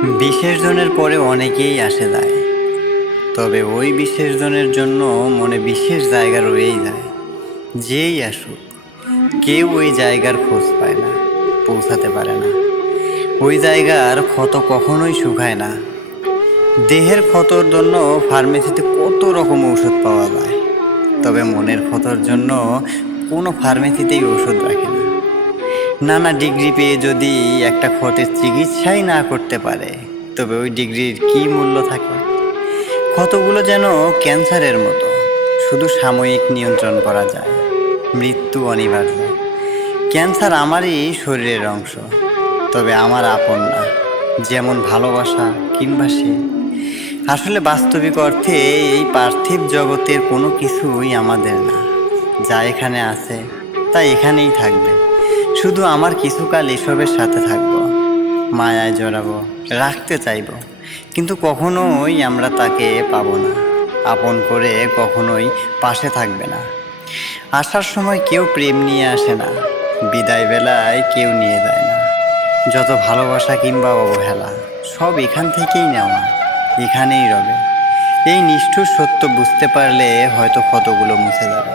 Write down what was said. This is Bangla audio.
বিশেষ জনের পরে অনেকেই আসে যায়, তবে ওই বিশেষ জনের জন্য মনে বিশেষ জায়গা রয়েই যায়। যেই আসুক, কেউ ওই জায়গার খোঁজ পায় না, পৌঁছাতে পারে না। ওই জায়গার ক্ষত কখনোই শুকায় না। দেহের ক্ষতর জন্য ফার্মেসিতে কত রকম ঔষধ পাওয়া যায়, তবে মনের ক্ষতর জন্য কোনো ফার্মেসিতেই ওষুধ রাখে না। নানা ডিগ্রি পেয়ে যদি একটা ক্ষতের চিকিৎসাই না করতে পারে, তবে ওই ডিগ্রির কী মূল্য থাকে? ক্ষতগুলো যেন ক্যান্সারের মতো, শুধু সাময়িক নিয়ন্ত্রণ করা যায়, মৃত্যু অনিবার্য। ক্যান্সার আমারই শরীরের অংশ, তবে আমার আপন না, যেমন ভালোবাসা কিংবা সে। আসলে বাস্তবিক অর্থে এই পার্থিব জগতের কোনো কিছুই আমাদের না। যা এখানে আছে তা এখানেই থাকবে। শুধু আমার কিছুকাল এসবের সাথে থাকবো, মায়ায় জড়াবো, রাখতে চাইবো, কিন্তু কখনোই আমরা তাকে পাবো না। আপন করে কখনোই পাশে থাকবে না। আসার সময় কেউ প্রেম নিয়ে আসে না, বিদায় বেলায় কেউ নিয়ে যায় না। যত ভালোবাসা কিংবা অবহেলা, সব এখান থেকেই নেওয়া, এখানেই রবে। এই নিষ্ঠুর সত্য বুঝতে পারলে হয়তো ক্ষতগুলো মুছে যাবে।